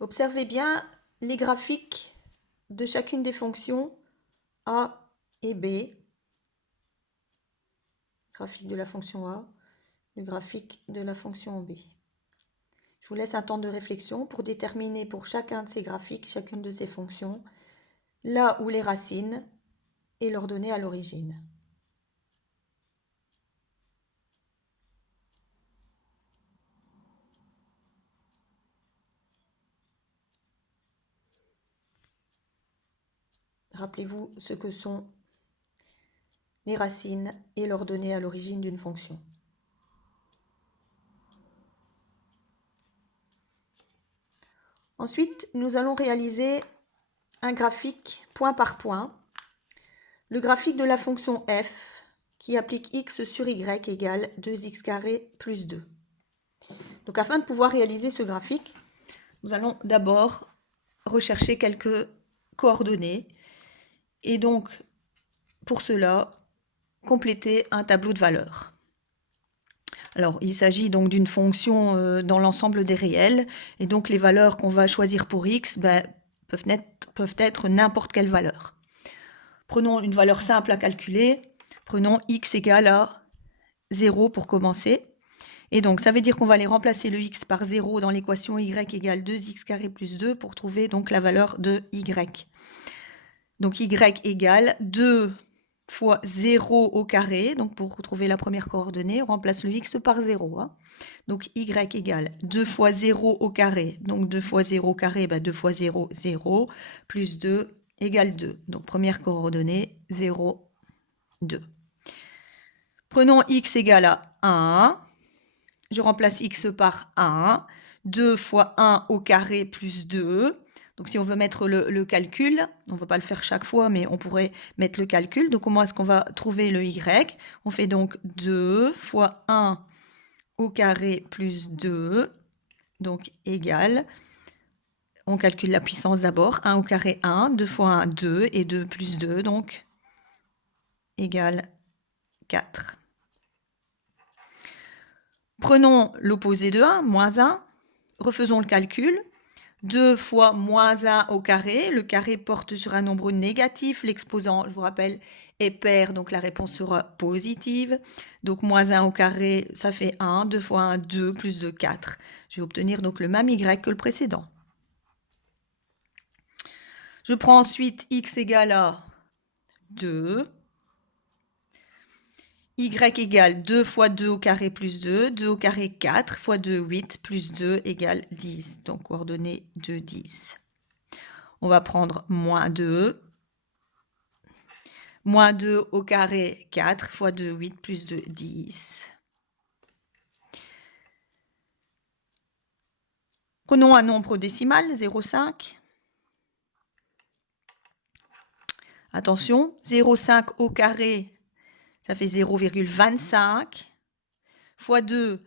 Observez bien les graphiques de chacune des fonctions a et b. Graphique de la fonction a, le graphique de la fonction b. Je vous laisse un temps de réflexion pour déterminer pour chacun de ces graphiques, chacune de ces fonctions, là où les racines et leur donner à l'origine. Rappelez-vous ce que sont les racines et leurs données à l'origine d'une fonction. Ensuite, nous allons réaliser un graphique point par point. Le graphique de la fonction f qui applique x sur y égale 2x carré plus 2. Donc afin de pouvoir réaliser ce graphique, nous allons d'abord rechercher quelques coordonnées et donc pour cela compléter un tableau de valeurs. Alors il s'agit donc d'une fonction dans l'ensemble des réels et donc les valeurs qu'on va choisir pour x peuvent être n'importe quelle valeur. Prenons une valeur simple à calculer, prenons x égale à 0 pour commencer. Et donc, ça veut dire qu'on va aller remplacer le x par 0 dans l'équation y égale 2x carré plus 2 pour trouver donc la valeur de y. Donc, y égale 2 fois 0 au carré. Donc, pour trouver la première coordonnée, on remplace le x par 0. Donc, y égale 2 fois 0 au carré. Donc, 2 fois 0 au carré, 2 fois 0, 0, plus 2 égale 2. Donc, première coordonnée, 0, 2. Prenons x égale à 1. Je remplace x par 1. 2 fois 1 au carré plus 2. Donc, si on veut mettre le calcul, on ne va pas le faire chaque fois, mais on pourrait mettre le calcul. Donc, comment est-ce qu'on va trouver le y? On fait donc 2 fois 1 au carré plus 2, donc égal. On calcule la puissance d'abord. 1 au carré, 1. 2 fois 1, 2. Et 2 plus 2, donc égale 4. Prenons l'opposé de 1, moins 1. Refaisons le calcul. 2 fois moins 1 au carré. Le carré porte sur un nombre négatif. L'exposant, je vous rappelle, est pair, donc la réponse sera positive. Donc moins 1 au carré, ça fait 1. 2 fois 1, 2, plus 2, 4. Je vais obtenir donc le même y que le précédent. Je prends ensuite x égale à 2. Y égale 2 fois 2 au carré plus 2. 2 au carré, 4 fois 2, 8, plus 2 égale 10. Donc, coordonnée 2, 10. On va prendre moins 2. Moins 2 au carré, 4 fois 2, 8, plus 2, 10. Prenons un nombre décimal, 0,5. Attention, 0,5 au carré, ça fait 0,25. Fois 2,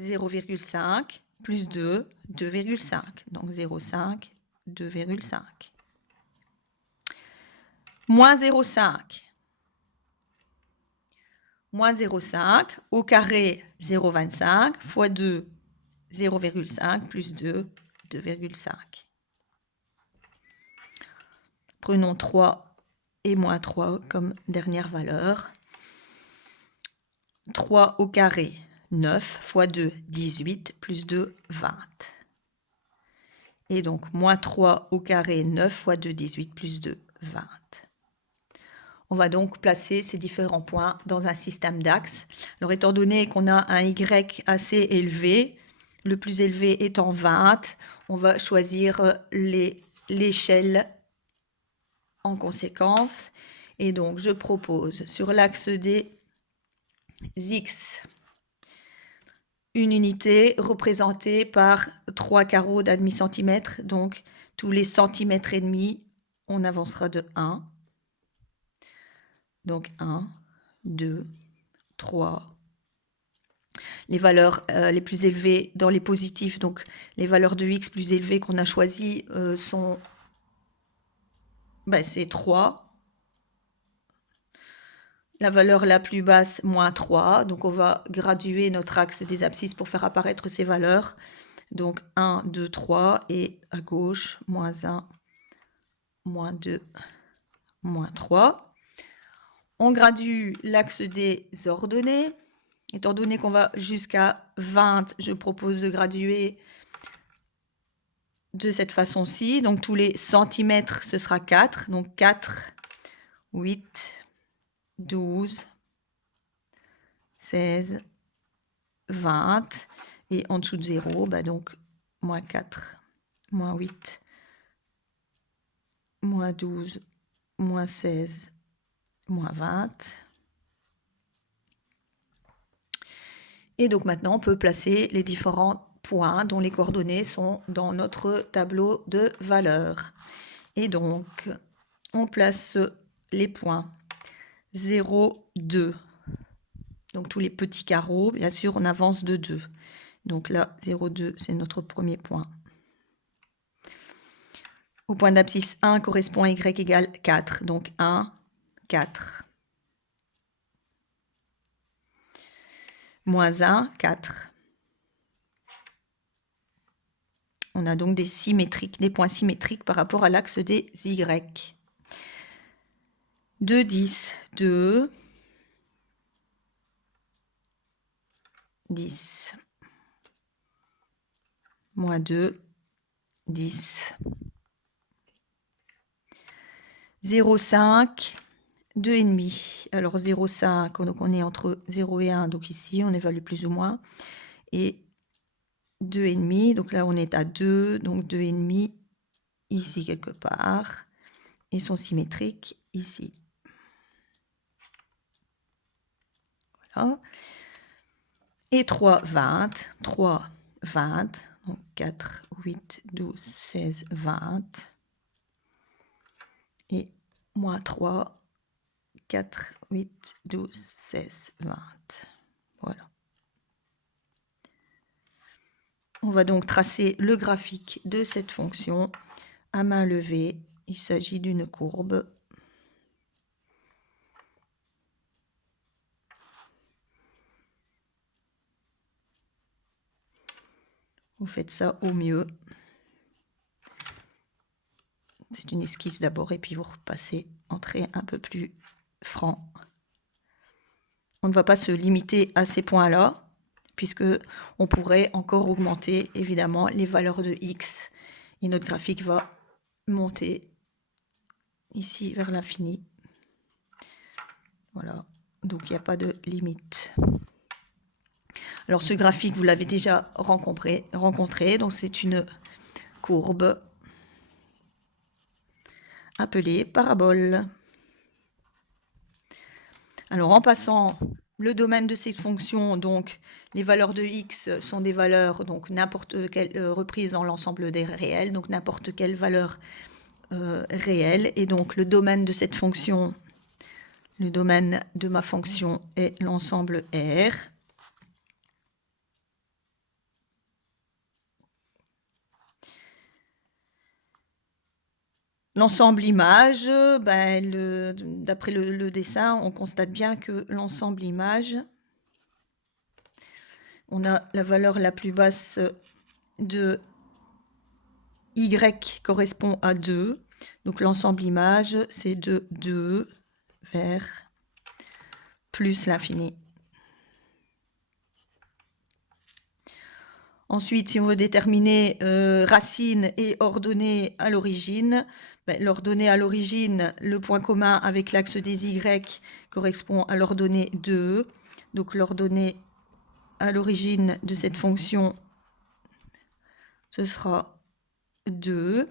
0,5. Plus 2, 2,5. Donc 0,5, 2,5. Moins 0,5. Moins 0,5 au carré, 0,25 fois 2, 0,5 plus 2, 2,5. Prenons 3 et moins 3 comme dernière valeur. 3 au carré, 9 fois 2, 18 plus 2, 20. Et donc moins 3 au carré, 9 fois 2, 18 plus 2, 20. On va donc placer ces différents points dans un système d'axes. Alors, étant donné qu'on a un y assez élevé, le plus élevé étant 20, on va choisir l'échelle en conséquence. Et donc, je propose sur l'axe des x une unité représentée par 3 carreaux d'un demi-centimètre. Donc, tous les centimètres et demi, on avancera de 1. Donc 1, 2, 3. Les valeurs les plus élevées dans les positifs, donc les valeurs de x plus élevées qu'on a choisies sont, c'est 3. La valeur la plus basse, moins 3. Donc on va graduer notre axe des abscisses pour faire apparaître ces valeurs. Donc 1, 2, 3 et à gauche, moins 1, moins 2, moins 3. On gradue l'axe des ordonnées. Étant donné qu'on va jusqu'à 20, je propose de graduer de cette façon-ci. Donc tous les centimètres, ce sera 4. Donc 4, 8, 12, 16, 20. Et en dessous de 0, bah donc moins 4, moins 8, moins 12, moins 16, moins 20. Et donc maintenant, on peut placer les différents points dont les coordonnées sont dans notre tableau de valeurs. Et donc, on place les points 0, 2. Donc tous les petits carreaux, bien sûr, on avance de 2. Donc là, 0, 2, c'est notre premier point. Au point d'abscisse 1 correspond à y égale 4. Donc 1, 4. Moins 1, 4. On a donc des points symétriques par rapport à l'axe des Y. 2, 10, 2. 10. Moins 2, 10. 0,5, 2,5. Alors 0,5, donc on est entre 0 et 1, donc ici on évalue plus ou moins. Et 2,5, donc là on est à 2, donc 2,5 ici quelque part. Et sont symétriques ici. Voilà. Et 3, 20. 3, 20. Donc 4, 8, 12, 16, 20. Et moins 3, 4, 8, 12, 16, 20. Voilà. On va donc tracer le graphique de cette fonction à main levée. Il s'agit d'une courbe. Vous faites ça au mieux. C'est une esquisse d'abord et puis vous repassez en trait un peu plus franc. On ne va pas se limiter à ces points-là, puisque on pourrait encore augmenter évidemment les valeurs de x. Et notre graphique va monter ici vers l'infini. Voilà, donc il n'y a pas de limite. Alors ce graphique, vous l'avez déjà rencontré, donc c'est une courbe appelée parabole. Alors en passant le domaine de cette fonction, donc les valeurs de x sont des valeurs, donc n'importe quelle reprise dans l'ensemble des réels, donc n'importe quelle valeur réelle. Et donc le domaine de cette fonction, le domaine de ma fonction est l'ensemble R. L'ensemble image, ben, d'après le dessin, on constate bien que l'ensemble image, on a la valeur la plus basse de y correspond à 2. Donc l'ensemble image, c'est de 2 vers plus l'infini. Ensuite, si on veut déterminer racine et ordonnée à l'origine, ben, l'ordonnée à l'origine, le point commun avec l'axe des y correspond à l'ordonnée 2. Donc l'ordonnée à l'origine de cette fonction, ce sera 2.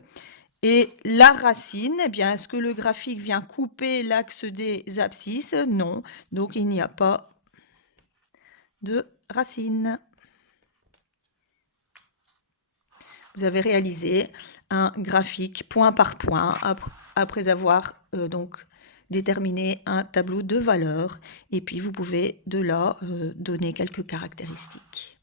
Et la racine, eh bien, est-ce que le graphique vient couper l'axe des abscisses? Non. Donc il n'y a pas de racine. Vous avez réalisé un graphique point par point après avoir donc déterminé un tableau de valeurs. Et puis vous pouvez de là donner quelques caractéristiques.